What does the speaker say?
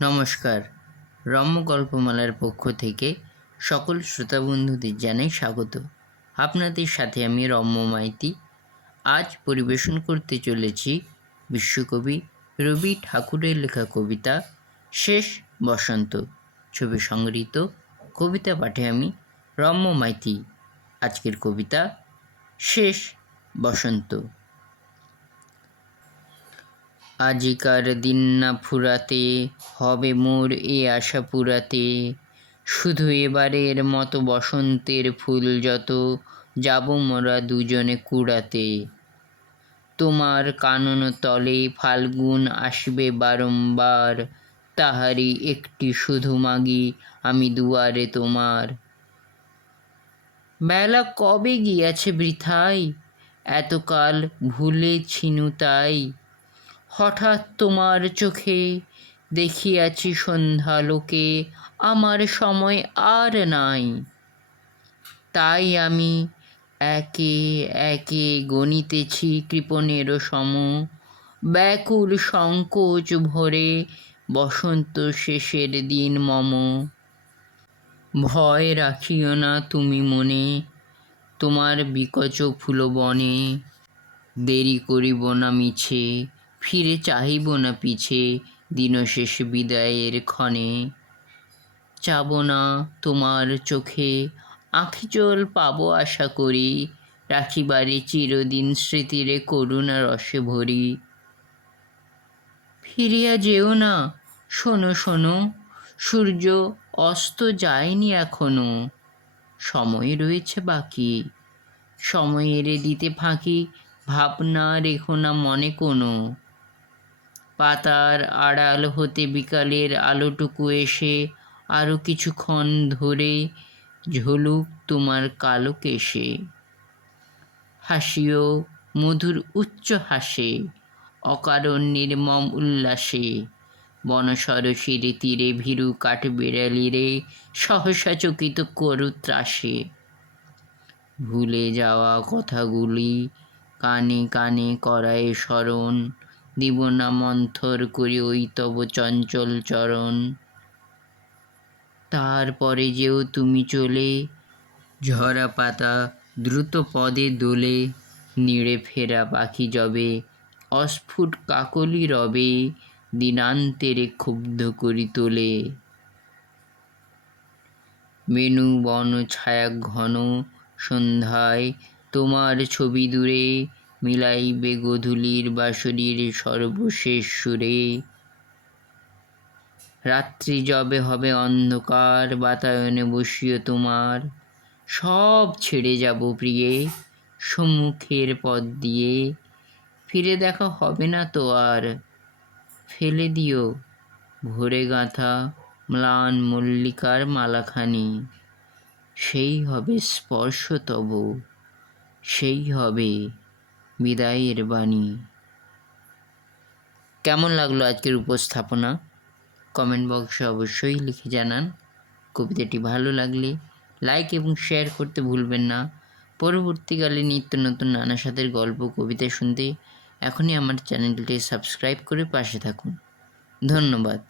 নমস্কার। রম্য গল্পমালার পক্ষ থেকে সকল শ্রোতা বন্ধুদের জানাই স্বাগত। আপনাদের সাথে আমি রম্য মাইতি। আজ পরিবেশন করতে চলেছি বিশ্বকবি রবি ঠাকুরের লেখা কবিতা শেষ বসন্ত। ছবি সংগৃহীত। কবিতা পাঠে আমি রম্য মাইতি। আজকের কবিতা শেষ বসন্ত। আজিকার দিন না ফুরাতে, হবে মোর এ আশা পুরাতে। শুধু এবারের মতো বসন্তের ফুল যত, যাব মোরা দুজনে কুড়াতে। তোমার কানন তলে ফাল্গুন আসবে বারংবার, তাহারই একটি শুধু মাগি আমি দুয়ারে তোমার। বেলা কবে গিয়াছে বৃথায়, এতকাল ভুলেছিনু তাই। হঠাৎ তোমার চোখে দেখিয়াছি সন্ধ্যালোকে, আমার সময় আর নাই। তাই আমি একে একে গণিতেছি কৃপণেরও সম, ব্যাকুল সংকোচ ভরে বসন্ত শেষের দিন মম। ভয় রাখিও না তুমি মনে, তোমার বিকচ ফুলবনে। দেরি করিব না মিছে, ফিরে চাহিব না পিছে, দিনশেষ বিদায়ের ক্ষণে। চাব না তোমার চোখে আঁখি জল পাবো আশা করি, রাখিবারে চিরদিন স্মৃতিরে করুণা রসে ভরি। ফিরিয়া যেও না, শোনো শোনো, সূর্য অস্ত যায়নি এখনো। সময় রয়েছে বাকি, সময়ের দিতে ফাঁকি, ভাবনা রেখো না মনে কোনো। পাতার আড়াল হতে বিকালের আলোটুকু এসে আরও কিছুক্ষণ ধরে ঝলুক তোমার কালো কেশে। হাসিও মধুর উচ্চ হাসে, অকারণ নির্মম উল্লাসে। বনসরসির তীরে ভীরু কাঠবিড়ালিরে সহসা চকিত করু ত্রাসে। ভুলে যাওয়া কথাগুলি কানে কানে করায় স্মরণ, দিব না মন্থর করি ওই তব চঞ্চল চরণ। তারপরে যেও তুমি চলে, ঝরা পাতা দ্রুত পদে দোলে। নিড়ে ফেরা পাখি যবে, অস্ফুট কাকলি রবে, দিনান্তেরে ক্ষুব্ধ করি তোলে। বেণু বন ছায়া ঘন সন্ধ্যায় তোমার ছবি দূরে, মিলাইবে গোধূলির বাঁশরীর সর্বশেষ সুরে। রাত্রি যবে হবে অন্ধকার, বাতায়নে বসিও তোমার। সব ছেড়ে যাব প্রিয়ে, সম্মুখের পথ দিয়ে। ফিরে দেখা হবে না তো আর, ফেলে দিও ভোরে গাঁথা ম্লান মল্লিকার মালাখানি। সেই হবে স্পর্শ তব, সেই হবে বিদায়ের বাণী। কেমন লাগলো আজকের উপস্থাপনা? কমেন্ট বক্সে অবশ্যই লিখে জানান। কবিতাটি ভালো লাগলে লাইক এবং শেয়ার করতে ভুলবেন না। পরবর্তীকালে নিত্য নতুন নানা স্বাদের গল্প কবিতা শুনতে এখনই আমার চ্যানেলটি সাবস্ক্রাইব করে পাশে থাকুন। ধন্যবাদ।